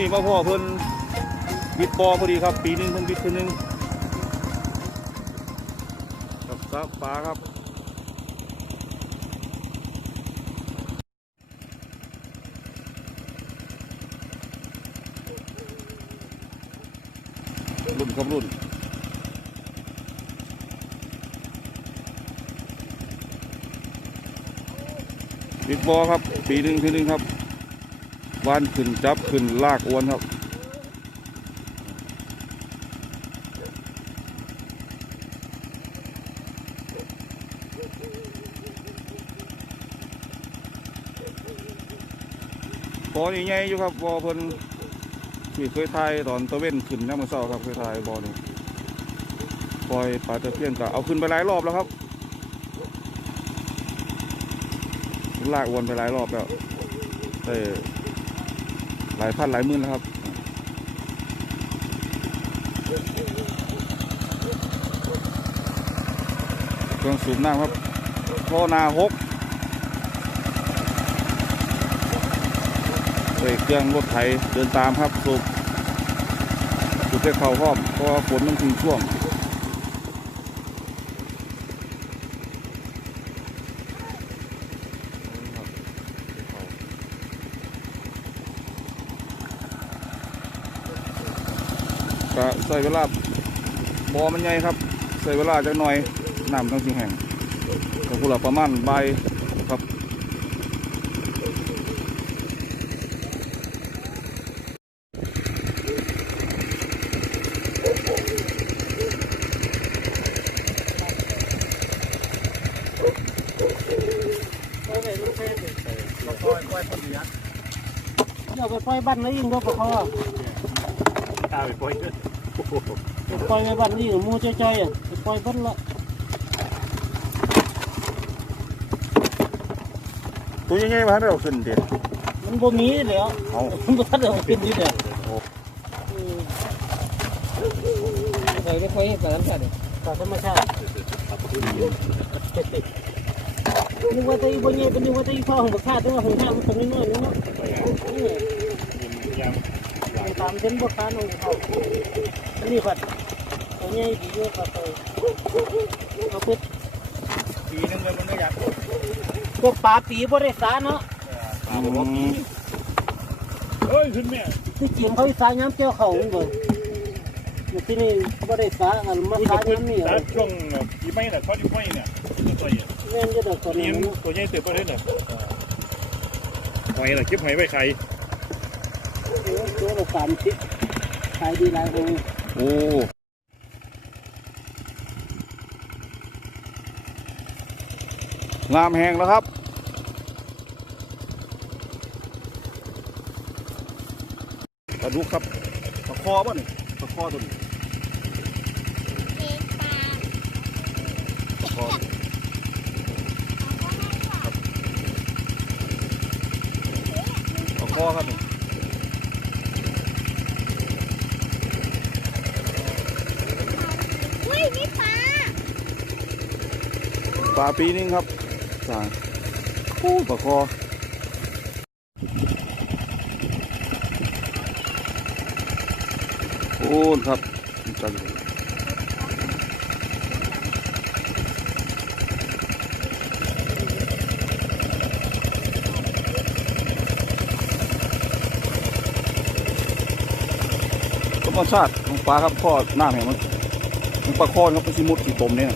วัสดีครับวันนี้มาพ่อเพิ่นบิดบอพอดีครับ ปีหนึงเพิ่นบิดคืนหนึงกับซับปลาครับรุ่นครับรุ่นบิดบอครับ ปีหนึ่งทีหนึ่งครับานขึ้นจับขึ้นลากอวนครับบอนี่ใหญ่อยู่ครับบอเพิ่นที่เคยถ่ายตอนตะเว้นขึ้นน้ำมันเศร้าครับเคยถ่ายบอนี่ปล่อยปลาตะเพียนก็เอาขึ้นไปหลายรอบแล้วครับลากวนไปหลายรอบแล้วได้ หลายพันหลายหมื่นแล้วครับเครื่องสูบน้ำครับท่อนาหกใส่เครื่องรถไถเดินตามครับสูบสูบเพื่อเขาพร้อมเพราะฝนมันถึงช่วง ก็ใส่เวลาบอมันใหญ่ครับใส่เวลาจักหน่อยน้ำต้องสิแห้งก็พูดละประมาณใบครับเดี๋ยวไปปล่อยบ้านแล้วยิงรถปะคอ ตาไปปล่อยเงินไปปล่อยในบ้านนี่มูจ้อยๆอะไปปล่อยบ้านละตัวใหญ่ๆมาให้เราขึ้นเด็ดมันบ่มีแล้วเอามันบ่ทันได้เอาขึ้นนี่แหละใส่ไปปล่อยให้กับธรรมชาติกับธรรมชาตินึกว่าแตอีบ่ใหญ่เป็นนึกว่าแตอีพ่อของบักชาติแต่ว่าของชาติมันคนน้อยๆนึงเนาะยามหลาย ตามเส้นบ่ค้าน้องเขานนี้ปัดตัวใหญ่ดีเยอะปัดไปเอาพุดปีนึงเลยมันก็อยากพวกปลาปีบ่ได้สาเนาะตาบอกปีเฮ้ยขึ้นแม่ที่จีนเขาอีสานย้ำเจ้าเขาเบิ่อยู่ที่นี่บ่ได้สาอันมาสาขึ้นย้ำนี่ตาช่วงปีไม่น่ะเขาที่ไม่เนี่ยตัวใหญ่แม่นจะดอกตัวนี้ตัวใหญ่เติบโตเลยเนี่ยหอยน่ะเก็บหอยไว้ใคร ตัวละสามสิบขายดีหลายโอ้โอ้งามแหงแล้วครับ ปลาดุกครับปลาคอป่ะนี่ปลาคอตัวนี้ปลาคอปลาคอครับนี่ อุ้ยมีปลา ป ลาปีนึงครับสางโอ้ปลาคอโอ้ครับจังธรรมชาติของปลาครับข้อหน้าแห่งมันปลาคอนครับเป็นสิมุดสีตมเนี่ย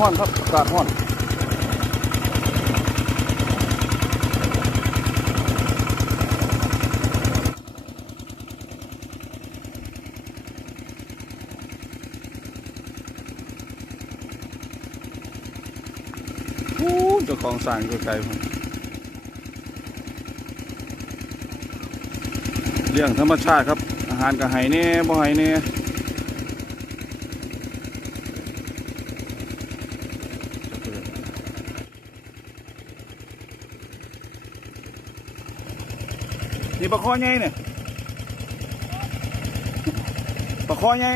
ห้อนครับอากาศห้อนโอ้เจ้าของสั่งอยู่ไกลผมเรื่องธรรมชาติครับ อาหารกับไห้เน่บ่ไห้เน่นี่ ปลาคอใหญ่เนี่ยปลาคอใง่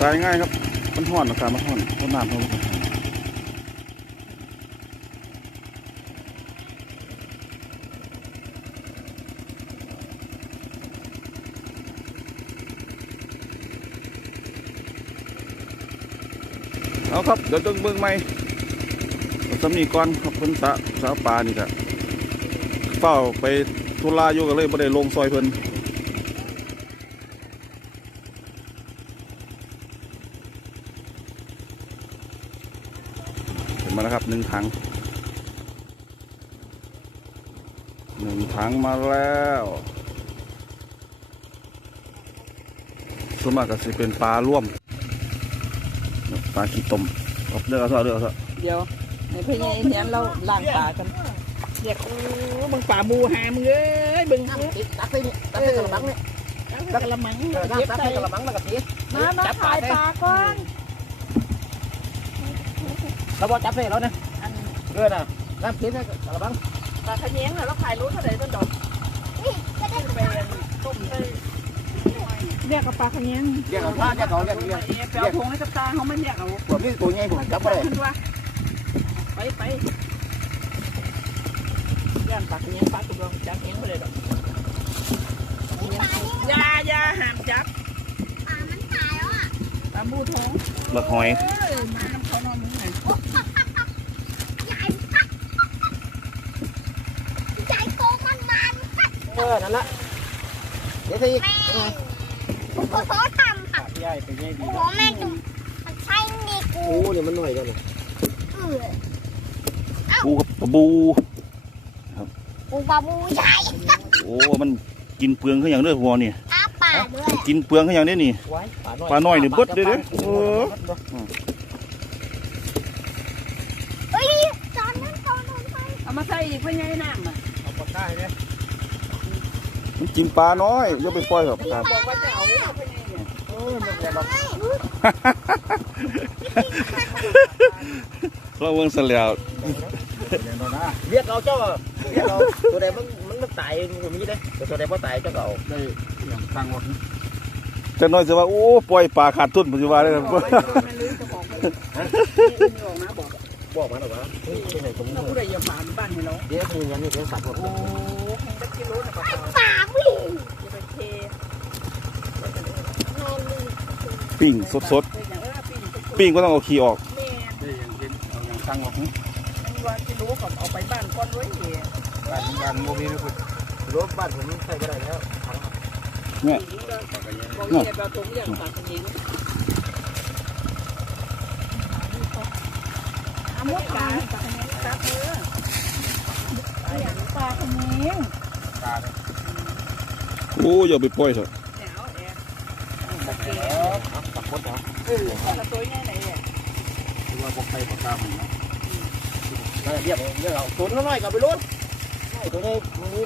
ตายง่ายครับ มันห่อนอากาศมันห่อนมันหนาวมัน เอาครับเดี๋ยวต้องเบิ่งใหม่สำนีก่อนครับเพิ่นสะสาปลานี่กะเฝ้าไปทุลาอยู่กันเลยไม่ได้ลงซอยเพิ่นเห็นมาแล้วครับหนึ่งถังหนึ่งถังมาแล้วส่วนมากก็สิเป็นปลาร่วม ปลาขี้ต้มเอาเลือกเอาเถอะเลือกเอาเถอะเดี๋ยวในพี่ใหญ่เนี่ยเราล้างปลากันเรียกโอ้มึงป่าบูหามึงเอ้ยบึงตักใส่นี่ตักใส่กระมังนี่ตักกระมังเออเก็บตักใส่ใส่กระมังแล้วก็ตีมามาถ่ายปลาก่อนแล้วบอกจับใส่แล้วนะเออน่ะน้ำตีใส่กระมังปลาขะแยงน่ะเราขายรู้เท่าไหร่ต้นดอกไปต้มใส่ เรียกกับปลาขะแยงเรียกเอาผ้าเรียกเอาเรียกเรียกไปเอาถุงให้กับตาเขาไม่เรียกเอาผมนี่ตัวใหญ่ผมจับไปเลยขึ้นว่าไปไปย่านปลาขะแยงปลาตุ่มจับแยงไปเลยดอกยายาห้ามจับปลาบูทงหลักหอยเอ้ยมาน้ำเขานอนมึงไงเออ นั่นละเดี๋ยวใส่อีกใหญ่ไปใหญ่ดีโอ้เนี่ยมันหน่อยกันเลยปูกับปลาบูปูปลาบูใหญ่โอ้ มันกินเปลืองเขาอย่างเด้อหัวนี่อาป่าด้วยกินเปลืองเขาอย่างนี้นี่ ไว้ปลาน้อยนี่เบิดเด้อเด้อเออ เฮ้ยจอนนั้นจอนนั้นไปเอามาใส่อีกเพื่อไงน้ำอะเอาปลาใต้เนี่ย มันกินปลาน้อยอย่าไปปล่อยครับครับบอกว่าจะเอาเพื่อไงเนี่ยโอ้ยมันแย่หรอกเราเบิ่งซะแล้วเรียกเอาเจ้าเรียกเอาตัวใดมันมันตายมันมีได้แต่ตัวใดบ่ตายเจ้าก็เอาได้อย่างตั้งหมดจะน้อยสิว่าโอ้ปล่อยปลาขาดทุนปัจจุบันเลยครับแม่ลืมจะบอกไปนี่ออกนะบอกบอกมาหน่อยว่าที่ไหนตรงนี้เราผู้ใดอย่าผ่านบ้านให้เราเดี๋ยวคืออย่างนี้เดี๋ยวสัตว์หมด ปลาเต่าป่าวิ่งจะไปเทนอนลืมปิ้งสดเป็นอย่างเออปิ้งๆปิ้งก็ต้องเอาขี้ออกแม่ได้อย่างเช่นเอาอย่างตั้งหมดมีวันกิโลกับเอาไปบ้านก้อนไว้เหยบ้านบ้านโมมีนะคุณรถบ้านผมใส่ก็ได้แล้วเนี่ยบอกเนี่ยแบบผมอยากปากกันเองอามุดปลาปลาขมิ้นครับเออปลาอย่างปลาขมิ้นตาเลยโอ้อย่าไปปล่อยเถอะแหนวแอบโอเคตักหมดเหรอเออปลาตัวใหญ่ไหนเนี่ยคือว่าพวกใครปากกาผมเนาะเรียกเรียกเอาตัวน้อยกับไปรถตัวนี้มันนี้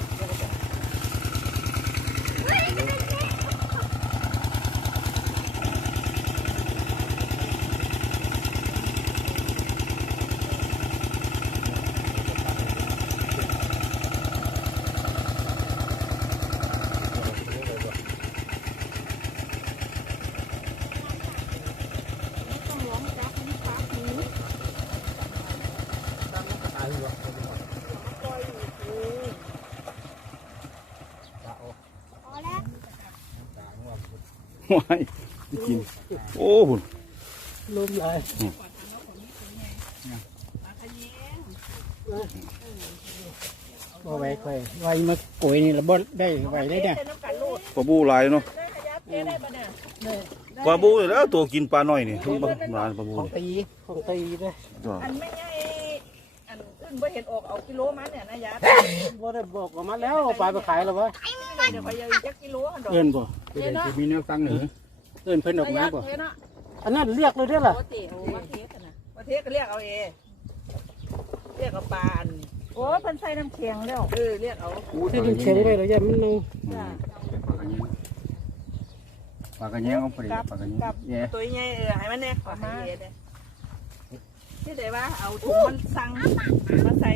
ต้องล้วงจับนี่ปลาหู พอแล้ว ว้ายไม่กิน โอ้หุ่นลมเลยบ่ไว้ค่อยไว้มาโกยนี่แล้วบ่ได้ไว้ได้เนี่ยปลาบูหลายเนาะปลาบูนี่แหล้วตัวกินปลาน้อยนี่ทุกบ้านร้านปลาบูของตีของตีเลยอันไม่ใช่อันอื่นบ่เห็นออกเอากิโลมันเนี่ยนะยาบ่ได้บอกออกมาแล้วเอาไปไปขายแล้ววะ เดี๋ยวไปยังจักกิโลอันดอกเอิ้นบ่จะมีแนวตั้งหนึ่งเอิ้นเพิ่นออกมาบ่เนาะอันนั้นเรียกเลยเด้อล่ะปกติโอ้ว่าเทสนะว่าเทสก็เรียกเอาเองเรียกเอาปานโอ้เพิ่นใส่น้ำแข็งแล้วเออเรียกเอาที่มันแข็งไว้แล้วอย่ามันนึงจ้ะปากกระเงี้ยปากกระเงี้ยเอาไปกับปากกระกัเงี้บยตัวใหญ่เออให้มันแน่ขอมาที่ไหนว่าเอาถุงมันสั่งมาใส่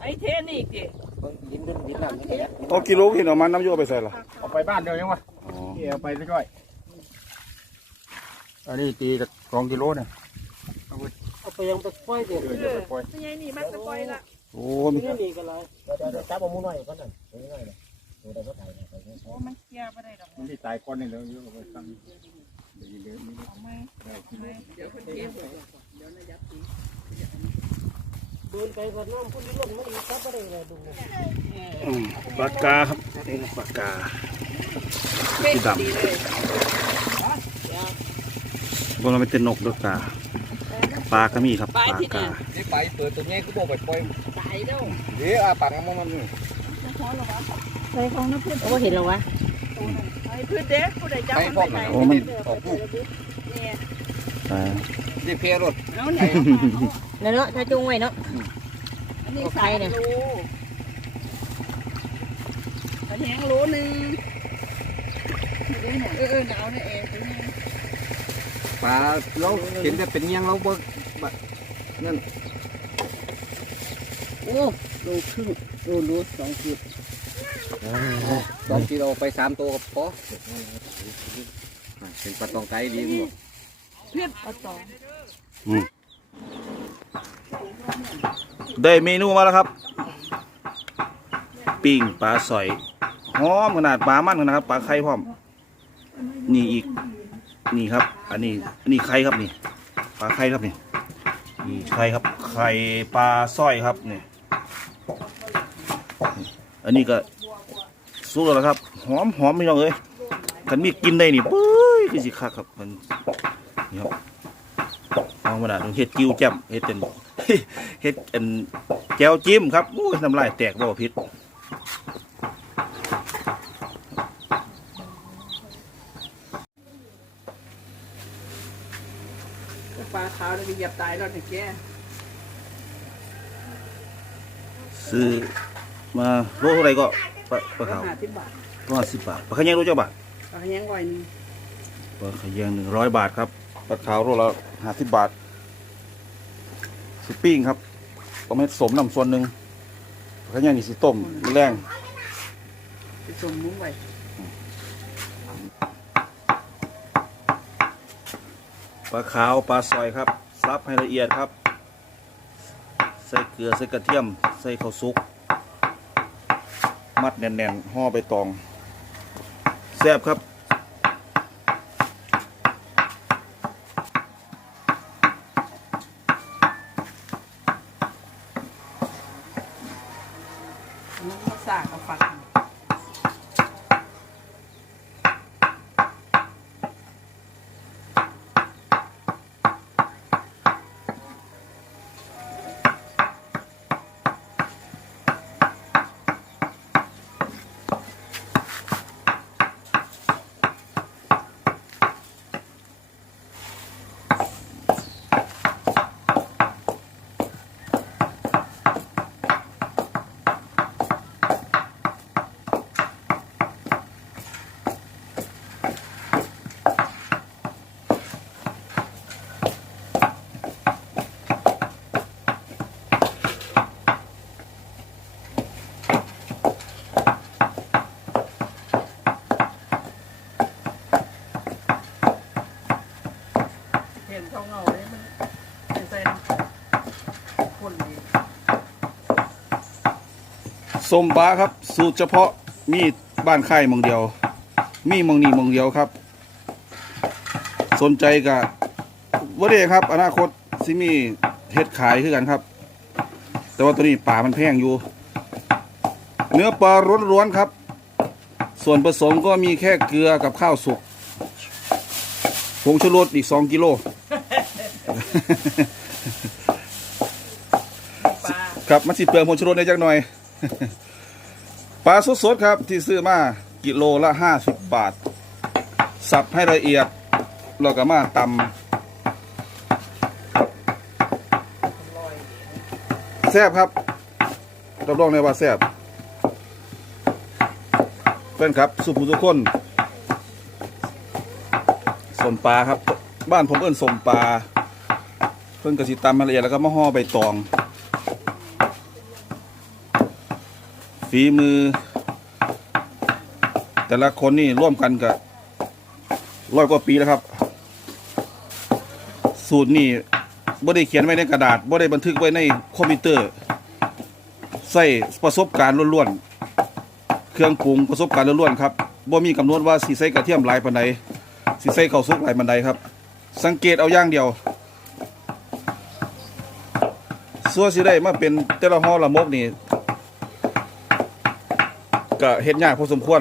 ไอ้เทสนี่อีก ดิดินดินดินน้ำนี่เอากิโลกินเอามันน้ำโยเอาไปใส่ละเอาไปบ้านเดียวยังวะอ๋อเอาไปสักก้อยไปอันนี้ตีจากสองกิโลเนี่ยเอาไปยังไปปล่อยเดี๋ยวเออเดี๋ยวไปปล่อยไม่ใช่นี่มันจะปล่อยละโอ้มีนี่นี่ก็เลยเดี๋ยวเดี๋ยวจับเอาหมูหน่อยก่อนนั่นเอาหมูหน่อยเลยตัวใดก็ถ่ายนะโอ้มันเคลียร์ไปได้ดอกมันที่ตายก้อนนี่แล้วเยอะไปตั้งเดี๋ยวเดี๋ยวนี้เอาไหมเอาไหมเดี๋ยวคนเก็บเดี๋ยวนะยับตี เดินไปกับน้ำพุ่นล้นมันมีซับอะไรเลยดูปากกาครับนี่ปากกาเป็นดีเลยบนเราเป็นเต็นนกด้วยกาปลาก็มีครับปลากานี่ไปเปิดตัวนี้ก็บอกไปปล่อยตายแล้วเดี๋ยวอาปากมันมันใส่ของน้ำพืชโอ้เห็นแล้ววะไอ้พืชเด็กผู้ใดจับมันไปไหนโอ้มันออกลูกเนี่ยอ่านี่เพลรถเอาเนี่ยนั่นเนาะถ้าจุงไว้เนาะ อันนี้โอเคสามเนี่ยโลอันนี้โลหนึ่งเออเออเอาเนี่ยเองปลาเราเห็นแต่เป็นยังเราเบ่นั่นโอ้โลครึ่งโลโลสองขีดตอนที่เราไปสามตัวกับพอเป็นปลาตองไก่ดีหมดเพื่อนปลาตองอืม ได้เมนูมาแล้วครับปิ้งปลาสอยหอมขนาดปลามันนาดครับปลาไข่พร้อม นี่อีกนี่ครับ อันนี้อันนี้ไข่ครับนี่ปลาไข่ครับนี่นี่ไข่ครับไข่ปลาสร้อยครับนี่อันนี้ก็สุกแล้วครับ หอมหอมไม่ต้องเลยกันมีกินได้นี่เบ้ยคือสิคักครับมันนี่ครับ เอามาดาต้องเฮ็ดกิ้วแจ่มเฮ็ดเป็นเฮ็ดอันแก้วจิ้มครับอู้ยน้ำลายแตกบ่พิษปลาขาวเลยเหยียบตายแล้วเนี่ยแกซื้อมาโลเท่าไหร่ก็ปลาปลาขาวห้าสิบบาทก็สิบบาทปลาขะแยงโลเจ้าบาทปลาแห้งไว้นี่ปลาขะแยงหนึ่งร้อยบาทครับปลาขาวโลละห้าสิบบาท สิปิ้งครับก็ไม่สมน้ำส่วนหนึ่งปลาขะแยงนี่สิต้มแรงไปสมมุ้งไว้ปลาขาวปลาซอยครับซับให้ละเอียดครับ ใส่เกลือใส่กระเทียม ใส่ข้าวสุก มัดแน่นๆห่อใบตอง แซ่บครับ มันก็สากกับฝัก เห็นเขาเงาเลยมันเป็นเส้นคนดี ส้มปลาครับ สูตรเฉพาะมีบ้านค่ายหมองเดียว มีหมองนี้หมองเดียวครับ สนใจกับว่าเด้ครับ อนาคตสิมีเฮ็ดขายคือกันครับ แต่ว่าตัวนี้ป่ามันแพงอยู่ เนื้อปลาล้วนๆครับ ส่วนผสมก็มีแค่เกลือกับข้าวสุกผงชูรสอีกสองกิโลปลาครับมันสิเปลืองผงชูรสได้จักหน่อย ปลาสดๆครับ ที่ซื้อมากิโลละห้าสิบบาท สับให้ละเอียดแล้วก็มาตำแซ่บครับรับรองเลยว่าแซ่บเพื่อนครับ สุภูทุกคนสมปลาครับ บ้านผมเอิ้นสมปลาเพิ่อนกระสิตำมาละเอียดแล้วก็มาห่อใบตอง ฝีมือ แต่ละคนนี่ร่วมกันกับร้อยกว่าปีแล้วครับ สูตรนี่บ่ได้เขียนไว้ในกระดาษบ่ได้บันทึกไว้ในคอมพิวเตอร์ใส่ประสบการณ์ล้วนๆ เครื่องปรุงประสบการณ์ล้วนๆครับบ่มีกำหนดว่าสิใส่กระเทียมหลายปานใดสิใส่ข้าวสุกหลายปานใดครับ สังเกตเอาอย่างเดียวส่วนสิได้มาเป็นแต่ละห่อละมกนี่ ก็เฮ็ดยากพอสมควร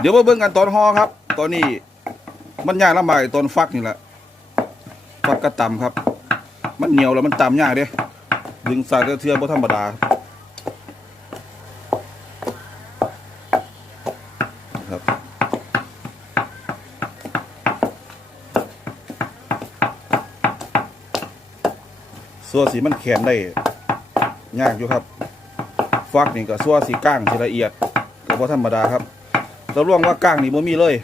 เดี๋ยวมาเบิ่งกันตอนห่อครับ ตอนนี้มันยากลำบากตอนฟักนี่แหละฟักกระตำครับ มันเหนียวแล้วมันตำยากเด้ดึงสายเทือบ่ธรรมดาครับสัวนสีมันแข็งได้ ยากอยู่ครับ ฟักนี่ก็สัวสีก้างสีละเอียดก็บ่ธรรมดาครับเราล่วงว่าก้างนี่บ่มีเลย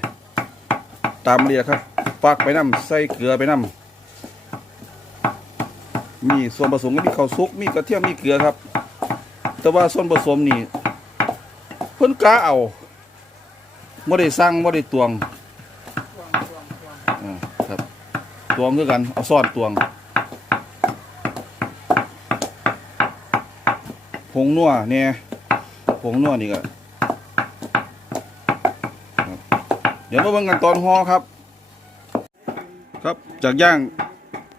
ตามเรียครับ ฟักไปน้ำใส่เกลือไปน้ำมีส่วนผสมก็มีข้าวซุกมีกระเทียมมีเกลือครับ แต่ว่าส่วนผสมนี่เพิ่นกาเอาบ่ได้สั่งบ่ได้ตวงอ่าครับตวงคือกันเอาซ่อนตวง งนัวเนี่ยผงนัวนี่ก็เดี๋ยวมาเบิ่งกันตอนห่อครับ ครับจากย่าง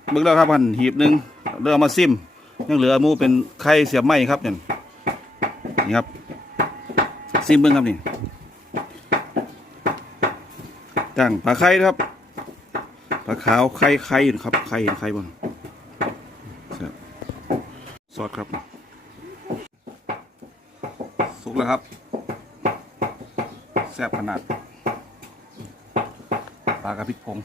เบิ่งแล้วครับหั่นหีบหนึ่งเริ่มมาซิมยังเหลือมูเป็นไข่เสียบไม้ครับเนี่ยนี่ครับซิมเบิ่งครับนี่ตั้งปลาไข่ครับปลาขาวไข่ไข่ครับไข่ไข่บ้างซอสครับ ครับแซ่บขนาดปลากระพริกผง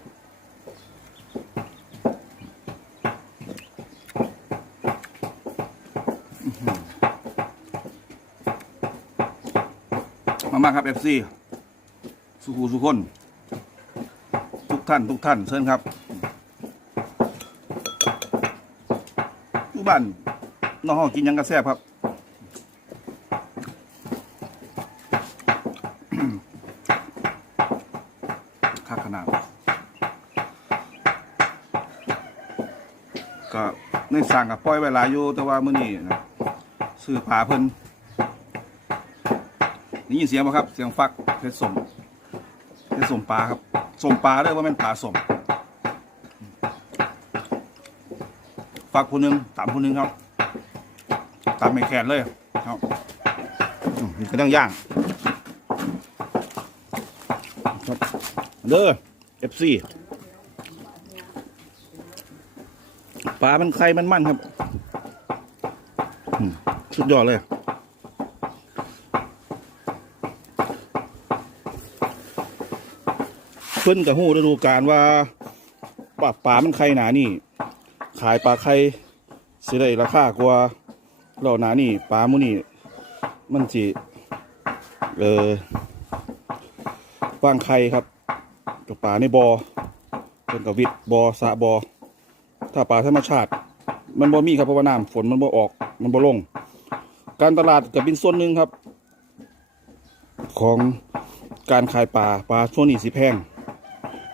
มามาครับเอฟซีสุขูสุคนทุกท่านทุกท่านเชิญครับอยู่บ้านน้องห้องกินยังกระแซบครับ ค่าขนาด ก็ ในสั่งกับปล่อยเวลาอยู่แต่ว่ามื้อนี้นะซื้อปลาเพิ่นได้ยินเสียงไหมครับ เสียงฟักเพชรสมเพชรสมปลาครับสมปลาเด้อว่าแม่นปลาสมฟักผู้หนึงตามผู้หนึงครับตามไม่แขนเลยครับนี่ก็ต้องย่างครับเด้อ FC ปลามันไข่มันมันครับสุดยอดเลย เพิ่นกับหูฤดูกาลว่าปลาปลามันไข่หนานี่ ขายปลาไข่สิได้ราคากว่าเราหนานี่ปลามูนี่ มันสิเออวางไข่ครับกับปลาในบอ่อเพิ่นกับวิดบอ่อสะบอ่อ ถ้าปลาธรรมชาติ มันบ่มีครับเพราะว่าน้ำฝนมันบ่ออก มันบ่ลง การตลาดก็เป็นส่วนหนึ่งครับ ของการขายปลาปลาช่วงนี้สิแพง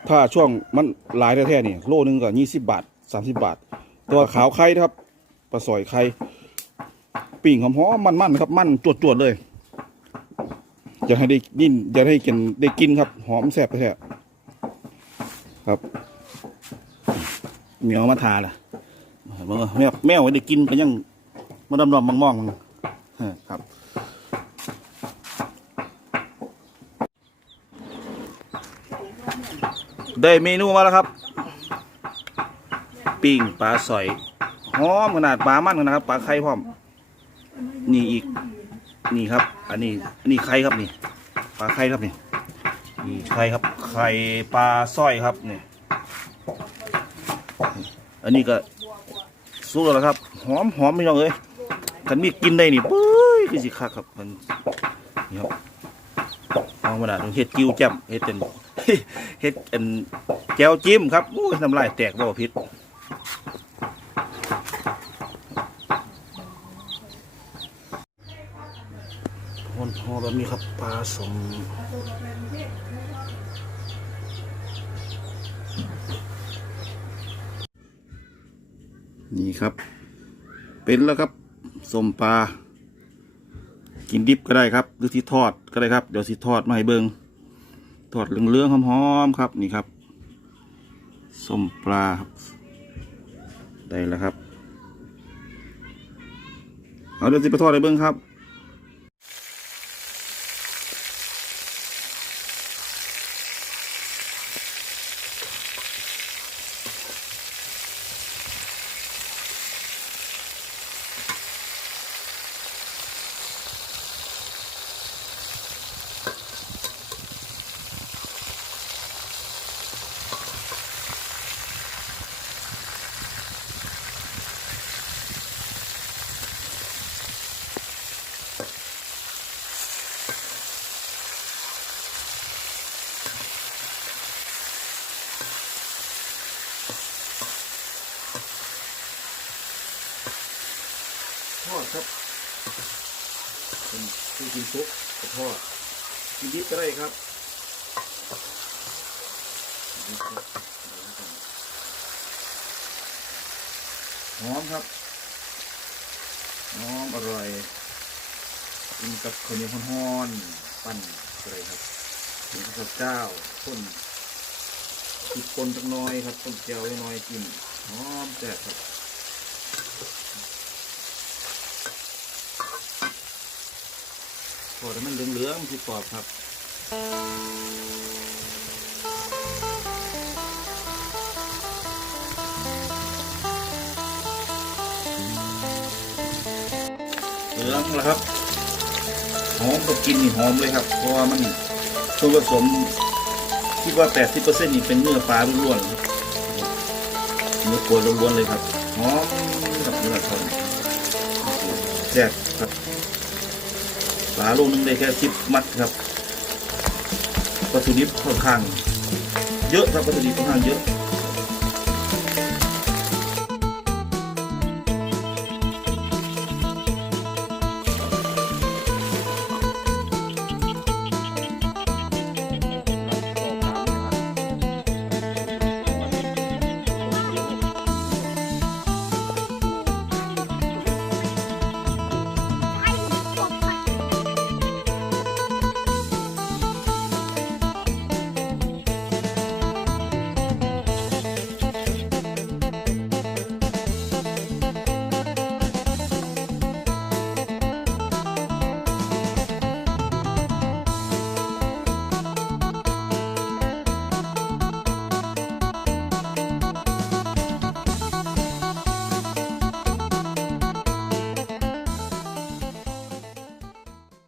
ถ้าช่วงมันหลายแท้ๆนี่โลนึงก็ยี่สิบบาทสามสิบบาท ตัวขาวไข่ครับปลาสอยไข่ปิ่งหอมๆมันๆครับมันจวดๆเลยอยากให้ได้ยินอยากให้กินได้กินครับ หอมแซ่บแท้ครับ เหมียวมาทาล่ะเมื่อแมวแมวได้กินก็ยังมาดำดำมองมองมันเออครับได้เมนูมาแล้วครับปิ้งปลาสอยหอมขนาดปลามันนาดครับปลาไข่พร้อม นี่อีกนี่ครับ อันนี้อันนี้ไข่ครับนี่ปลาไข่ครับนี่นี่ไข่ครับไข่ปลาสร้อยครับนี่ อันนี้ก็สุกแล้วครับ หอมหอมไม่ต้องเลยกันมีกินได้นี่ปุ้ยคือสิคักครับมันนี่ครับเอามาดาต้องเฮ็ดกิ้วแจ่มเฮ็ดเป็นเฮ็ดเป็นแก้วจิ้มครับโอ้ยน้ำลายแตกบ่พิษพอนพอแบบนี้ครับปลาสม นี่ครับ เป็นแล้วครับสมปลา กินดิบก็ได้ครับ หรือที่ทอดก็ได้ครับ เดี๋ยวสิทอดมาให้เบิงทอดเหลืองๆหอมๆครับนี่ครับส้มปลาครับได้แล้วครับ เอาเดี๋ยวสิไปทอดให้เบิงครับ กินซุปกับทอดกินดิบก็ได้ครับหอมครับหอมอร่อยกินกับข้าวเหนียวฮ้อนๆปั้นก็ได้ครับกินกับข้าวเจ้าข้นติดปนจักน้อยครับต้นเจียวน้อยกินหอมแซ่บครับ พอแต่มันเหลืองๆมันคือกรอบครับเหลืองแล้วครับหอมก็กินนี่หอมเลยครับ เพราะว่ามันส่วนผสมคิดว่า 80%นี่เป็นเนื้อปลาล้วนๆเนื้อตัวล้วนๆเลยครับหอมกับเนื้อทองแซ่บครับ ปลาลูกนึงได้แค่สิบมัดครับวัตถุดิบค่อนข้างเยอะครับวัตถุดิบค่อนข้างเยอะ